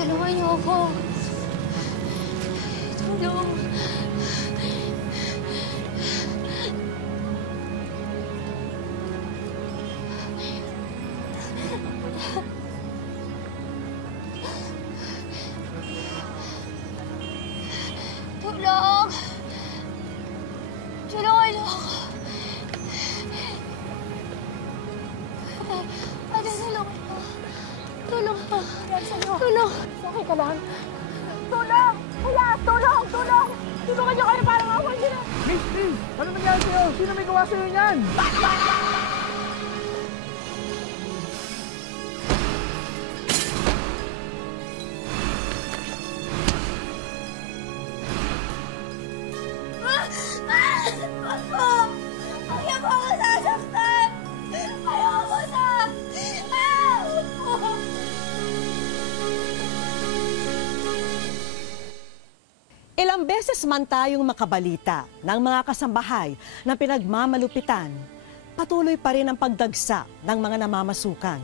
Tulungan niyo ako. Tulong. Tulong! Tulungan niyo ako. Ate, tulong po. Tulong po. Tulong. Okay ka lang? Tulong! Kuya, tulong! Tulong! Tulungan niyo kayo para makuha niyo na! Miss! Ano nangyari sa'yo? Sino may gawa sa'yo yan? Kaya mo ako sasaktan! Ayoko na! Ilang beses man tayong makabalita ng mga kasambahay na pinagmamalupitan, patuloy pa rin ang pagdagsa ng mga namamasukan.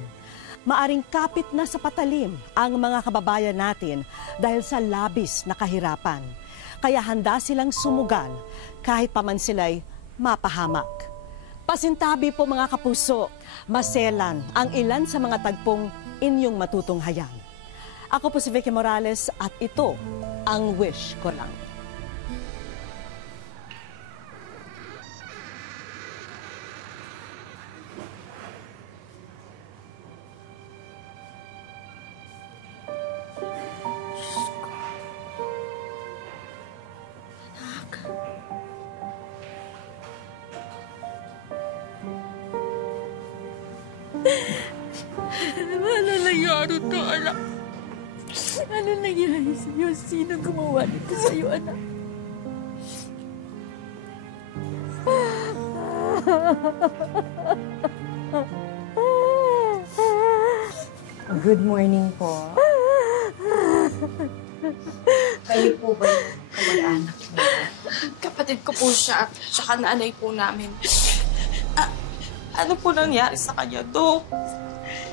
Maaring kapit na sa patalim ang mga kababayan natin dahil sa labis na kahirapan. Kaya handa silang sumugal kahit pa man sila'y mapahamak. Pasintabi po mga kapuso, maselan ang ilan sa mga tagpong inyong matutunghayan. Ako po si Vicky Morales at ito ang Wish Ko Lang. Ano nangyari to, anak? Ano nangyari sa'yo? Sino gumawa nito sa'yo, anak? Good morning po. Kayo po ba yung kamag-anak niya? Kapatid ko po siya at saka nanay po namin. Ano po nangyari sa kanya, Dok?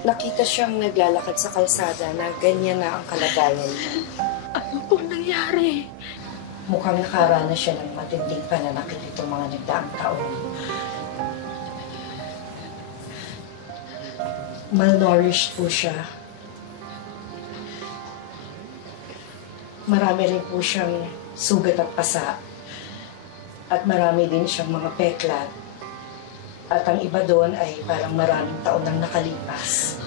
Nakita siyang naglalakad sa kalsada na ganyan na ang kalagayan niya. Ano po nangyari? Mukhang nakaranas siya ng matinding pananakit itong mga nagdaang taon. Malnourished po siya. Marami rin po siyang sugat at pasa. At marami din siyang mga peklat. At ang iba doon ay parang maraming taon nang nakalipas.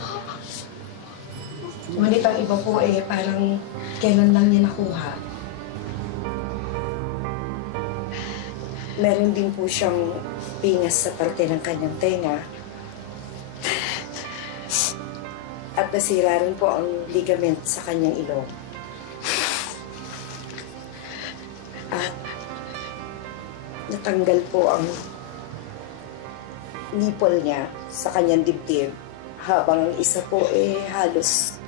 Ngunit ang iba po ay parang kailan lang niya nakuha. Meron din po siyang pingas sa parte ng kanyang tenga. At nasira rin po ang ligament sa kanyang ilong. At natanggal po ang nipple niya sa kanyang dibdib, habang ang isa po halos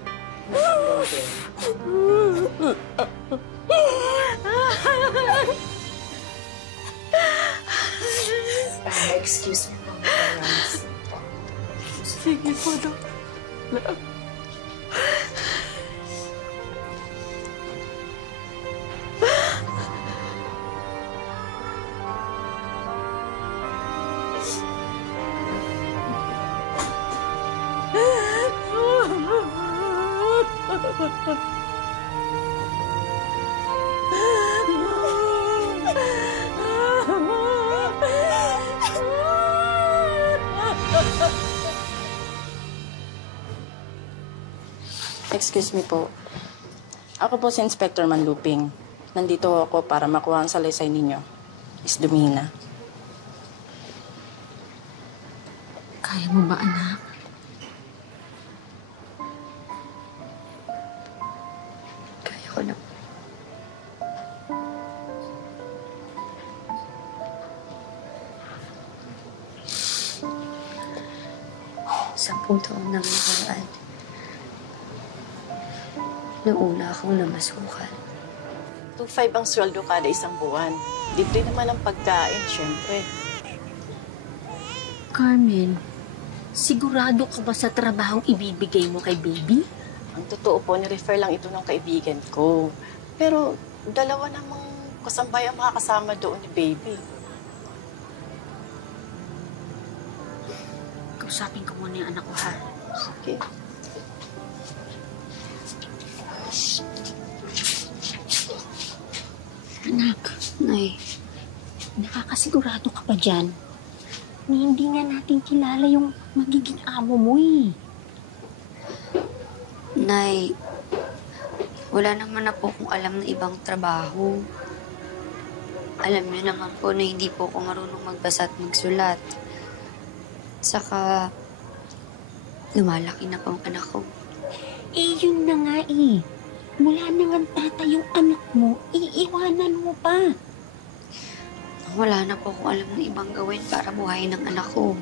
excuse me po. Sige po, Dok. Excuse me po. Ako po si Inspector Manluping. Nandito ako para makuha ang salaysay ninyo. Miss Domina. Kaya mo ba, anak? Kaya ko na. Sampung taon na nakaraan. Nauna akong namasukan. 2,500 ang sweldo kada isang buwan. Libre naman ang pagkain, syempre. Carmen, sigurado ka ba sa trabahong ibibigay mo kay baby? Ang totoo po, ni-refer lang ito ng kaibigan ko. Pero dalawa namang kasambay ang makakasama doon ni Baby. Kausapin ko muna yung anak ko, ha? Sige. Anak, Nay, nakakasigurado ka ba dyan? Ni hindi nga natin kilala yung magiging amo mo eh. Nay, wala naman na po akong alam na ibang trabaho. Alam niyo naman po na hindi po ako marunong magbasa at magsulat. Saka, lumalaki na po ang anak ko. Eh, yun na nga eh. Mula na nga tatay yung anak mo, iiwanan mo pa. Wala na po akong alam na ibang gawin para buhayin ng anak ko.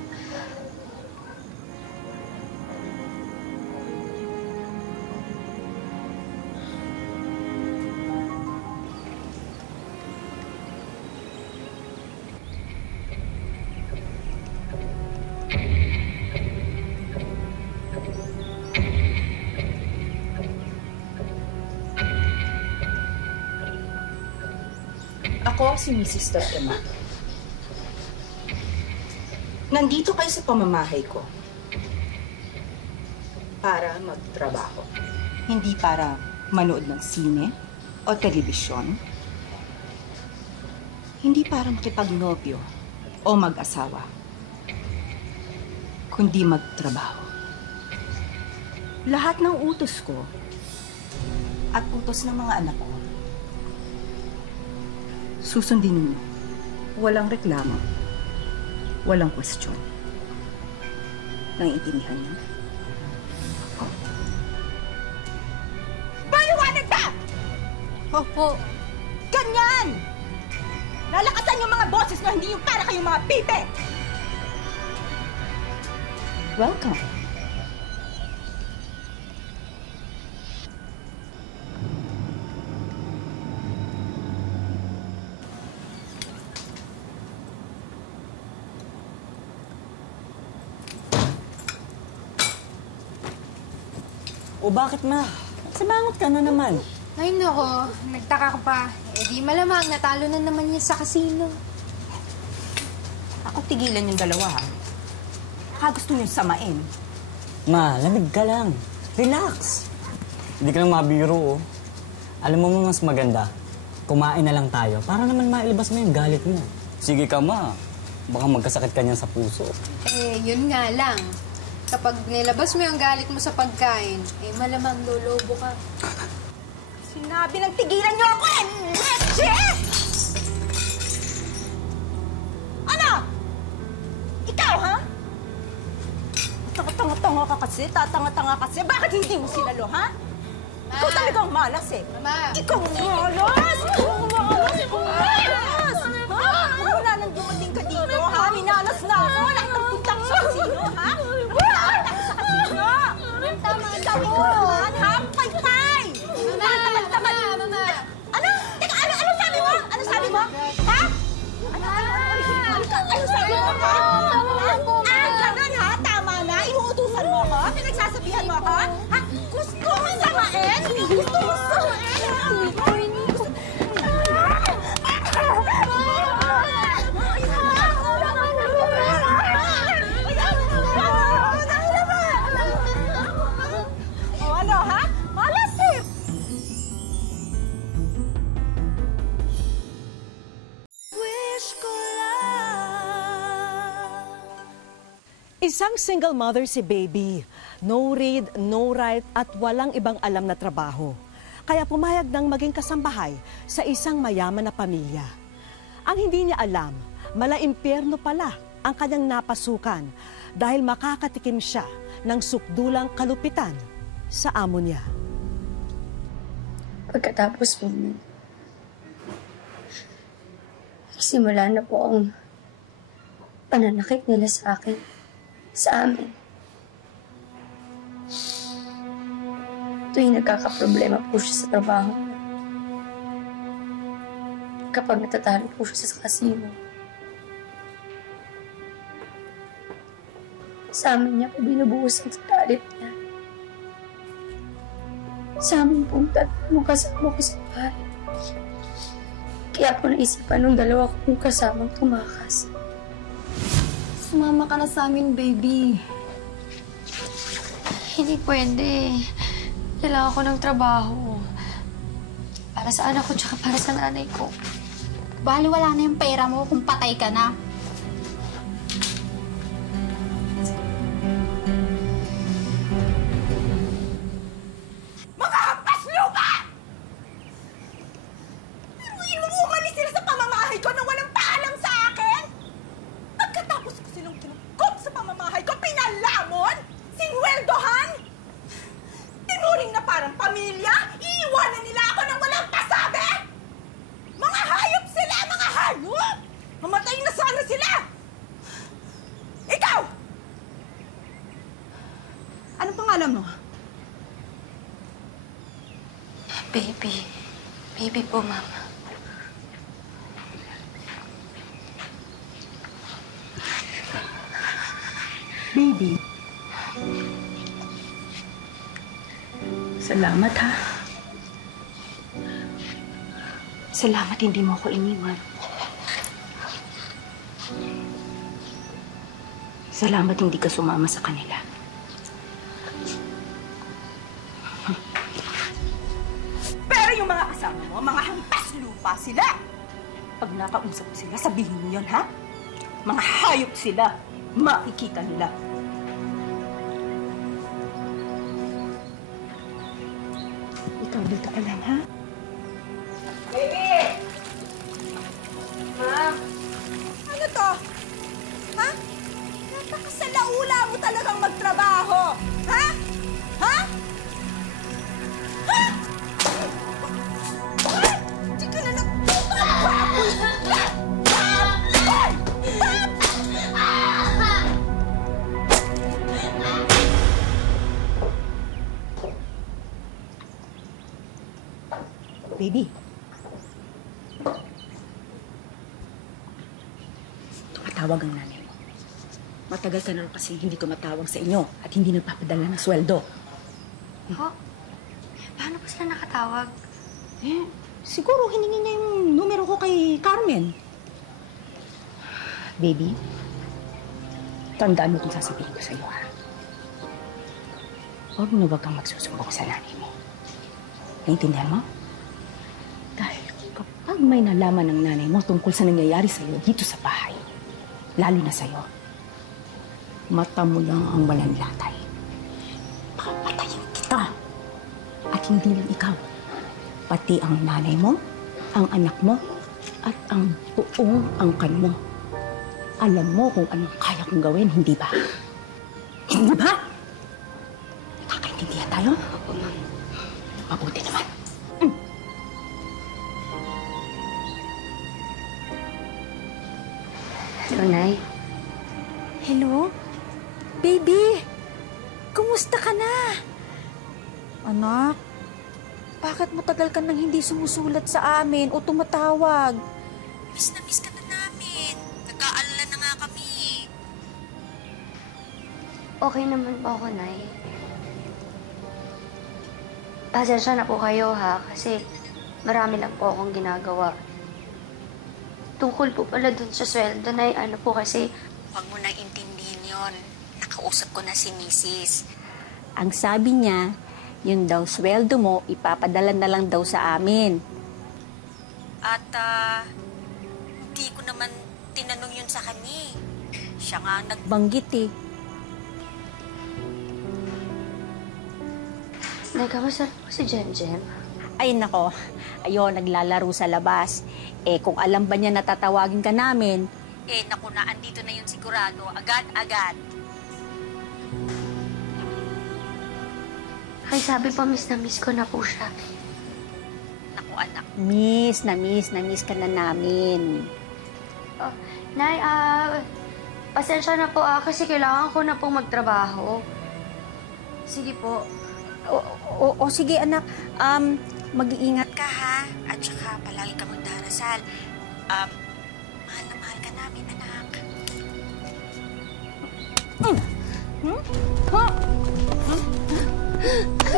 Ako si Mrs. Torquemada. Nandito kayo sa pamamahay ko para magtrabaho. Hindi para manood ng sine o telebisyon. Hindi para makipagnobyo o mag-asawa. Kundi magtrabaho. Lahat ng utos ko at utos ng mga anak ko susundin niyo. Walang reklamo. Walang kwestiyon. Naiintindihan niyo? Paliwanag ka! Opo. Ganyan! Lalakasan yung mga boses na hindi yung para kayong mga pipe! Welcome. O bakit, ma? Simangot ka na naman. Ay, nako. Nagtaka ka pa. Eh, di malamang natalo na naman yan sa kasino. Ako tigilan yung dalawa, ha? Baka gusto nyo samain. Ma, lamig ka lang. Relax. Hindi ka lang mabiro, oh. Alam mo mas maganda, kumain na lang tayo para naman mailabas mo yung galit mo. Sige ka, ma. Baka magkasakit ka niyan sa puso. Eh, yun nga lang. Kapag nilabas mo yung galit mo sa pagkain, eh malamang lolobo ka. Sinabi ng tigilan nyo ako, eh! Leche! Ano? Ikaw, ha? Tanga-tanga ka kasi, tatanga-tanga kasi. Bakit hindi mo sinalo, ha? Ikaw talagang malas, eh. Mama! Ikaw malas! Ikaw malas! Ikaw malas! Ha? Wala nang dumating ka dito, ha? Minalas na ako. Nakapagpuntak sa kasino, ha? Nakapagpuntak sa kasino! Tama na Sabi ko naman, ha? Pay-pay! Mama! Ano? Teka, ano sabi mo? Ano sabi mo? Ha? Ano sabi mo, ha? Ganun, ha? Tama na? Inuutusan mo ako? Pinagsasabihan mo ako? Ha? Gusto mo samain? Gusto mo samain? O ano, ha? Malasip! Isang single mother si Baby. No read, no write at walang ibang alam na trabaho. Kaya pumayag ng maging kasambahay sa isang mayaman na pamilya. Ang hindi niya alam, mala-impyerno pala ang kanyang napasukan dahil makakatikim siya ng sukdulang kalupitan sa amo niya. Pagkatapos po nun, simula na po ang pananakit nila sa akin, sa amin. Tuwing nagkakaproblema po siya sa trabaho. Kapag natatalo po siya sa kasino. Sa amin niya po binubuhos ang galit niya. sa amin pong tatlong kasama ko sa bahay. Kaya po naisipan ng dalawa kong kasamang tumakas. Sumama ka na sa amin, baby. Hindi pwede. Kailangan ko ng trabaho. Para sa anak ko tsaka para sa nanay ko. Baliwala na yung pera mo kung patay ka na. Mga hampas lupa! Piruin mo umalis sila sa pamamahay ko nang walang paalam sa akin? Pagkatapos ko silang kinukop sa pamamahay ko, pinalamon? Sinweldohan? Tinuring na parang pamilya? Iiwanan nila ako nang walang pasabi? Mga hayop sila! Mga hayop! Mamatay na sana sila! Ikaw! Anong pangalan mo? Baby. Baby po, Mama. Baby. Salamat, ha? Salamat hindi mo ako iniwan. Salamat hindi ka sumama sa kanila. Pero yung mga kasama mo, mga hampas lupa sila. Pag nakausap mo sila, sabihin mo yun, ha? Mga hayop sila. Makikita nila. Ikaw dito ka lang, ha? Baby! Ma'am? Ano to? Ha? Napakasalaula mo talagang magtrabaho. Ha? Ha? Ha? Di ka na nagputo ang baboy! Baby. Tumatawag ang nanay mo. Matagal ka na rin kasi hindi tumatawag sa inyo at hindi nagpapadala ng sweldo. Ho? Paano po sila nakatawag? Siguro hiningi niya yung numero ko kay Carmen. Baby, tandaan mo itong sasabihin ko sa iyo, ha? Huwag na huwag kang magsusumbong sa nanay mo. Naintindihan mo? Dahil kapag may nalaman ng nanay mo tungkol sa nangyayari sa iyo dito sa bahay, lalo na sa iyo, mata mo lang ang walang latay. Papatayin kita. At hindi lang ikaw, pati ang nanay mo, ang anak mo, at ang buong angkan mo. Alam mo kung anong kaya kong gawin, hindi ba? Hindi ba? Nakakaintindihan tayo? Mabuti naman. Nay. Hello? Baby! Kumusta ka na? Anak, bakit matagal ka nang hindi sumusulat sa amin o tumatawag? Miss na miss ka na namin. Nagkaalala na nga kami. Okay naman po ako, Nay. Pasensya na po kayo, ha? Kasi marami lang po akong ginagawa. Tungkol po pala dun sa sweldo, Nay. Ano po kasi... Huwag mo nang intindihin yon. Nakausap ko na si Mrs. Ang sabi niya, yun daw sweldo mo, ipapadala na lang daw sa amin. At hindi ko naman tinanong yun sa kanya. Siya nga ang Banggit eh. Nay, kamusta po si Jem? Ay nako, ayun, naglalaro sa labas. Eh kung alam ba niya natatawagin ka namin, Eh, naku na, andito na yun sigurado. Agad-agad. Ay, sabi pa, miss na miss ko na po siya. Naku, anak. miss ka na namin. Oh, Nay, pasensya na po kasi kailangan ko na pong magtrabaho. Sige po. O sige anak, mag-iingat ka ha. At saka palagi ka magdarasal. Mahal na mahal ka namin, anak.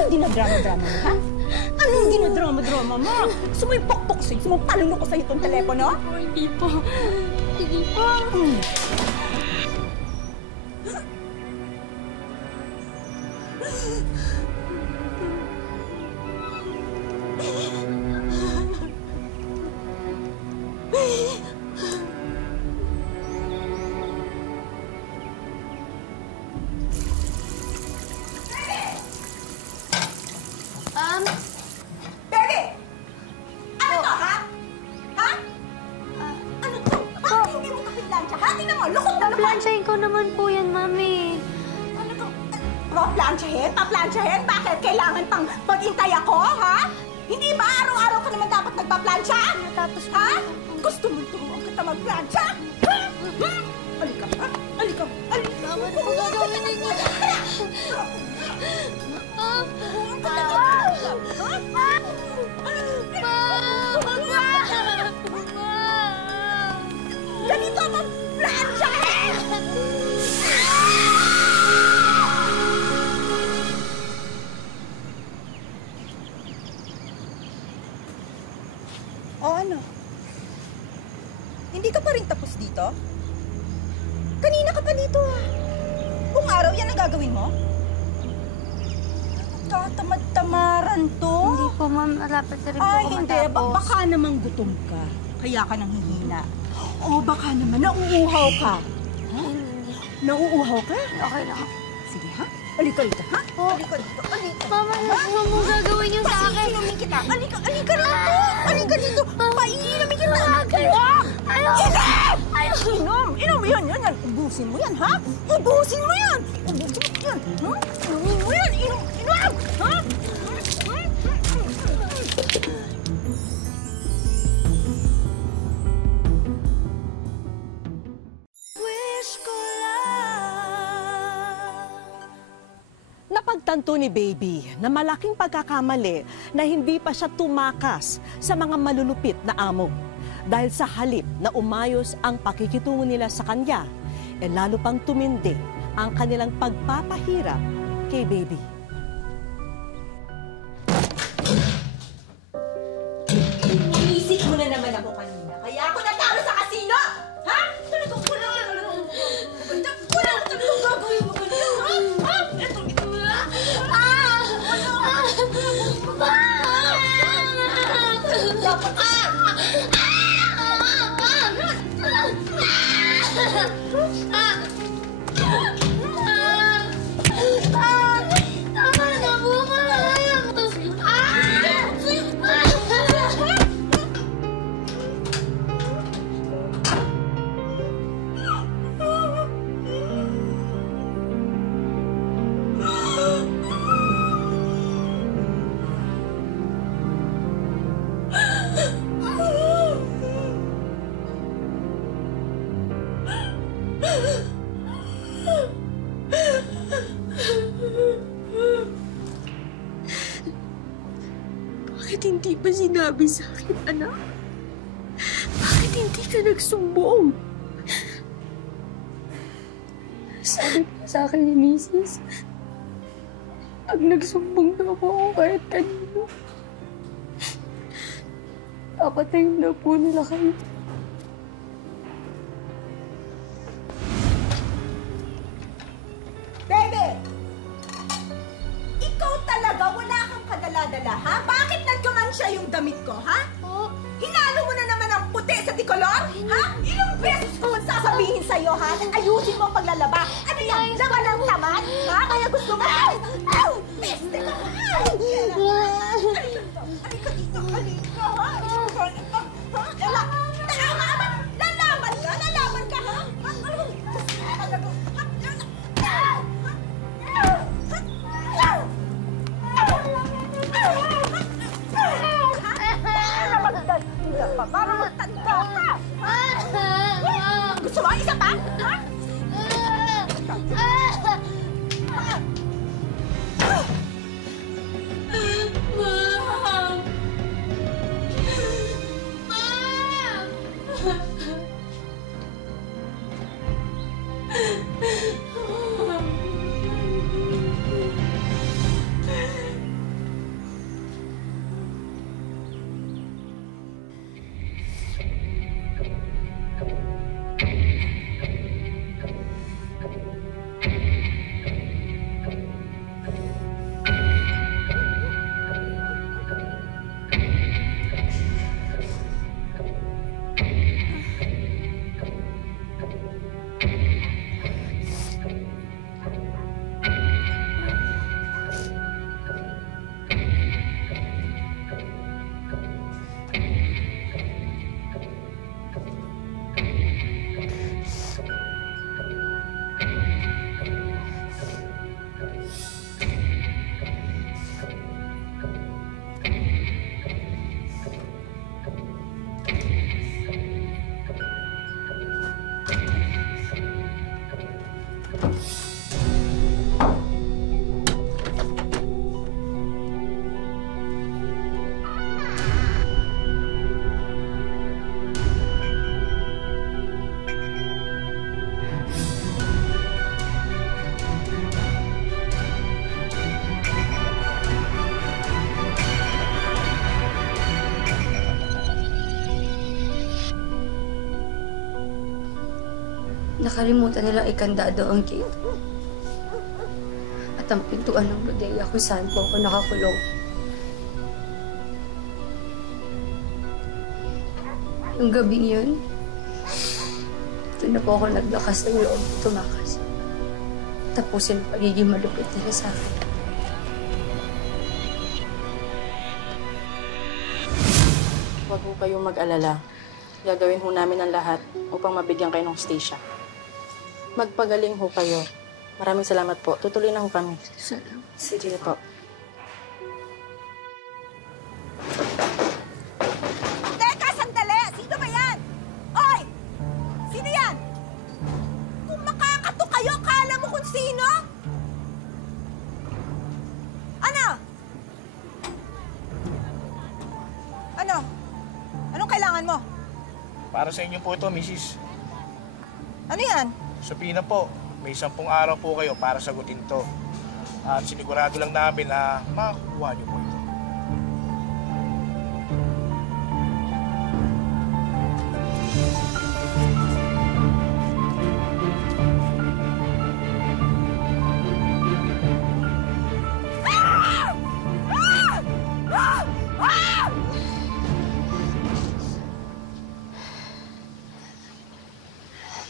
Anong dinadrama-drama mo, ha? Anong dinadrama-drama mo? Gusto mo yung pokpoksin? Gusto mo palunok ko sa'yo itong telepono? Hindi po. Hindi po. Bebe! Ano to, ha? Ha? Ano to? Bakit hindi mo ito pinlansya? Ha? Tingnan mo, lukot na lukot! Plansyahin ko naman po yan, Mami. Ano to? Paplansyahin? Paplansyahin? Bakit? Kailangan pang mag-intay ako, ha? Hindi ba araw-araw ka naman dapat nagpaplansya? Tapos ha? Gusto mo turuan kita magplansya? Ha? Alika, ha? Alika, alika. Mama, ano po gagawin ninyo? Ganito mo plansyahin! O ano? Hindi ka pa rin tapos dito? Kanina ka pa dito ah. Buong araw yan ang gagawin mo? Tatamad-tamaran to. Hindi po, Ma'am. Malapit na rin po Ay, ako hindi. matapos. Baka namang gutom ka. Kaya ka nang hihina. O baka naman nauuhaw ka. Ha? Nauuhaw ka? Okay lang. Sige ha? Alika rito, ha? Alika rito, alika. Mama, ano mo gagawin niyo sa akin? Paiinumin kita. Alika rito. Alika dito. Paiinumin kita. Ayaw! Inom! Inom! Yan! Ubusin mo yan, ha? Ubusin mo yan! Ubusin mo yan! Ha? Inumin mo yan! Inom! Ha? Napagtanto ni Baby na malaking pagkakamali na hindi pa siya tumakas sa mga malulupit na amo. Dahil sa halip na umayos ang pakikitungo nila sa kanya, lalo pang tumindi ang kanilang pagpapahirap kay Baby. Inisip mo na naman ako kanina. Kaya ako natalo sa kasino! Ha? Talagang walang gagawin mo kanina, ha? Ha? Ito. Dapat Tama na po, Bakit hindi ba sinabi sa akin, anak? Bakit hindi ka nagsumbong? Sabi pa sa akin ni Mrs. Pag nagsumbong daw ako kahit kanino, papatayin na po nila kayo. Bebe! Ikaw talaga wala kang kadala-dala, ha? Bakit nagkamansya yung damit ko, ha? Hinalo mo na naman ang puti sa tikolor, ha? Ilang beses ko sasabihin sa'yo, ha? Ayusin mo ang paglalaba. Ano yan? Laban ng tamad? Ha? Kaya gusto mo? Ow! Peste ka! Halika dito! Halika, ha? Ha? Lalaban ka? Lalaban ka, ha? Para magtanda ka! Gusto mo isa pa? Ha? nakalimutan nilang ikandado ang gate. At ang pintuan ng bodega kung saan po ako nakakulong. Yung gabing yun, doon na po ako naglakas ng loob, tumakas. Tapusin ang pagiging malupit nila sa akin. Huwag ho kayong mag-alala. Gagawin ho namin ang lahat upang mabigyan kayo ng hustisya. Magpagaling ho kayo. Maraming salamat po. Tutuloy na ho kami. Salamat. Sige po. Teka, sandali! Sino ba yan? Oy! Sino yan? Kung makakato kayo, kala mo kung sino? Ano? Ano? Anong kailangan mo? Para sa inyo po ito, Mrs. Ano yan? Supina po, may 10 araw po kayo para sagutin to. At sinigurado lang namin na makakuha niyo po ito.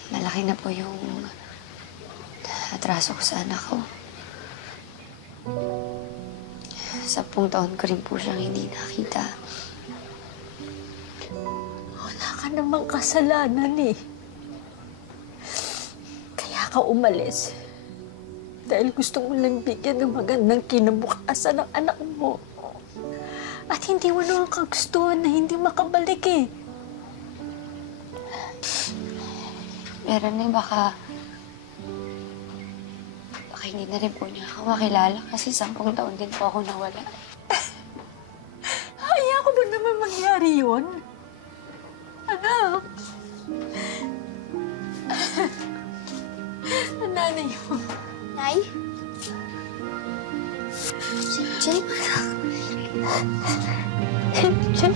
Malaki na po yung atraso ko sa anak ko. 10 taon ko rin po siyang hindi nakita. Wala ka namang kasalanan eh. Kaya ka umalis. Dahil gusto mo lang bigyan ng magandang kinabukasan ng anak mo. At hindi mo naman kagustuhan na hindi makabalik eh. Pero baka hindi na rin po niya ako makilala kasi 10 taon din po ako nawala. Kaya ko ba naman mangyari yun? Anak! Ang nanay mo. Nay? Jay, Jay.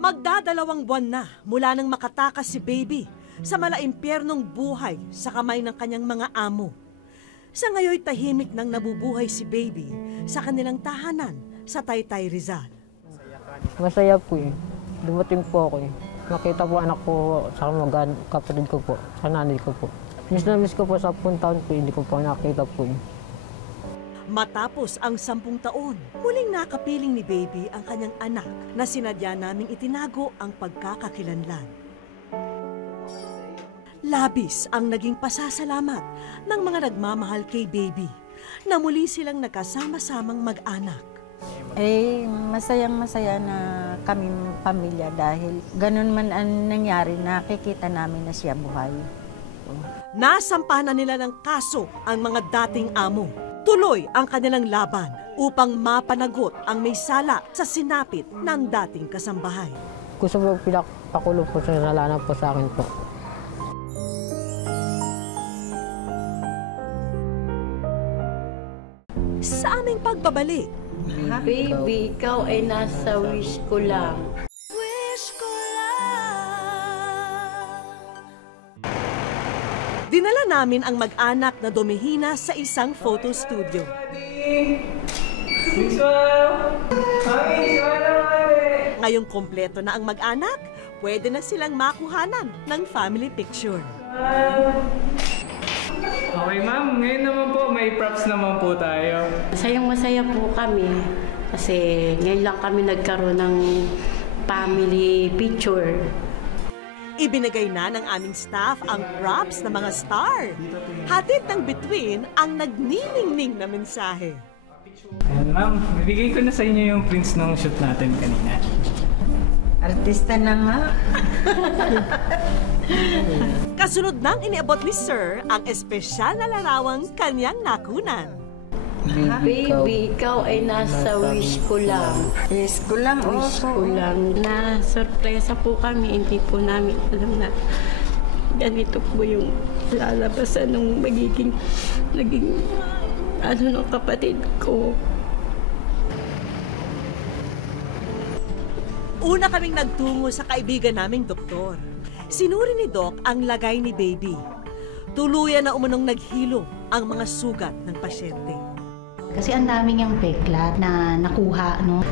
Magdadalawang buwan na mula nang makatakas si Baby sa malaimpyernong buhay sa kamay ng kanyang mga amo. Sa ngayoy tahimik nang nabubuhay si Baby sa kanilang tahanan sa Taytay, Rizal. Masaya po eh. Dumating po ako eh. Nakita po anak ko sa kapatid ko po, sa nanay ko po. Miss na miss ko po sa 10 taon po, hindi ko po nakita po eh. Matapos ang 10 taon, muling nakapiling ni Baby ang kanyang anak na sinadya naming itinago ang pagkakakilanlan. Labis ang naging pasasalamat ng mga nagmamahal kay Baby na muli silang nagkasama-samang mag-anak. Masayang-masaya na kaming pamilya dahil ganun man ang nangyari, nakikita namin na siya buhay. Nasampahan na nila ng kaso ang mga dating amo. Tuloy ang kanilang laban upang mapanagot ang may sala sa sinapit ng dating kasambahay. Gusto po pinapakulong po sa kasalanan po sa akin po. Sa aming pagbabalik, Baby, ikaw ay nasa wish ko lang. dinala namin ang mag-anak na dumihina sa isang photo studio. Ngayong kompleto na ang mag-anak, pwede na silang makuhanan ng family picture. Okay ma'am, ngayon naman po may props naman po tayo. Masayang-masaya po kami kasi ngayon lang kami nagkaroon ng family picture. Ibinigay na ng aming staff ang props ng mga star. Hatid ng Between ang nagniningning na mensahe. Ayan ma'am, bibigay ko na sa inyo yung prints ng shoot natin kanina. Artista na nga. Kasunod nang iniabot ni Sir ang espesyal na larawang kanyang nakunan. Baby, ikaw ay nasa wish ko lang. Wish ko lang, wish ko lang. Na sorpresa po kami, hindi po namin alam na ganito po yung lalabasan ng naging ng kapatid ko. Una kaming nagtungo sa kaibigan naming doktor. Sinuri ni Doc ang lagay ni Baby. Tuluyan na umunong naghilo ang mga sugat ng pasyente. Kasi ang daming yung peklat na nakuha, no?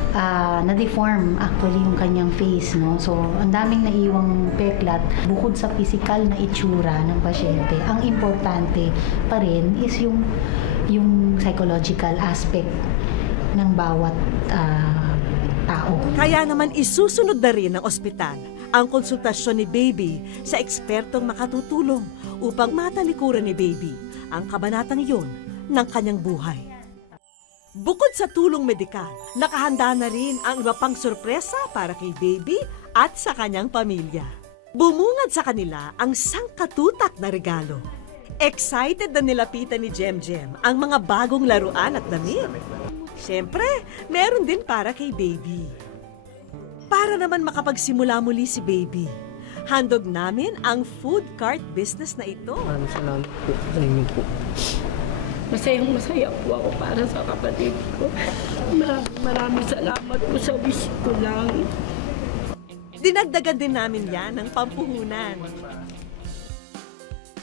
Na-deform actually yung kanyang face, no? So, ang daming naiwang peklat bukod sa physical na itsura ng pasyente. Ang importante pa rin is yung psychological aspect ng bawat tao. Kaya naman isusunod na rin ng ospital ang konsultasyon ni Baby sa ekspertong makatutulong upang matalikuran ni Baby ang kabanatang iyon ng kanyang buhay. Bukod sa tulong medikal, nakahanda na rin ang iba pang sorpresa para kay Baby at sa kanyang pamilya. Bumungad sa kanila ang sangkatutak na regalo. Excited na nilapitan ni Jem ang mga bagong laruan at damit. Siyempre, meron din para kay Baby. Para naman makapagsimula muli si Baby, handog namin ang food cart business na ito. Maraming salamat po sa inyo po. Masayang-masaya po ako para sa kapatid ko. Maraming salamat po sa wish ko lang. Dinagdagan din namin yan ng pampuhunan.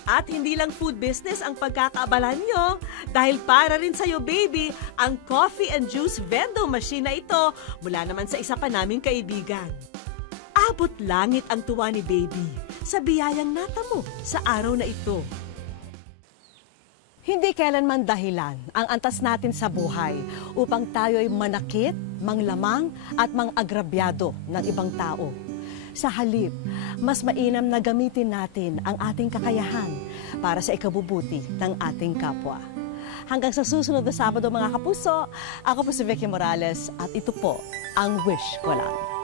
At hindi lang food business ang pagkakaabalahan nyo, dahil para rin sa'yo, Baby, ang coffee and juice vending machine na ito mula naman sa isa pa naming kaibigan. Abot langit ang tuwa ni Baby sa biyayang natamo sa araw na ito. Hindi kailanman dahilan ang antas natin sa buhay upang tayo'y manakit, manglamang at mangagrabyado ng ibang tao. Sa halip, mas mainam na gamitin natin ang ating kakayahan para sa ikabubuti ng ating kapwa. Hanggang sa susunod na Sabado mga kapuso, ako po si Vicky Morales at ito po ang Wish Ko Lang.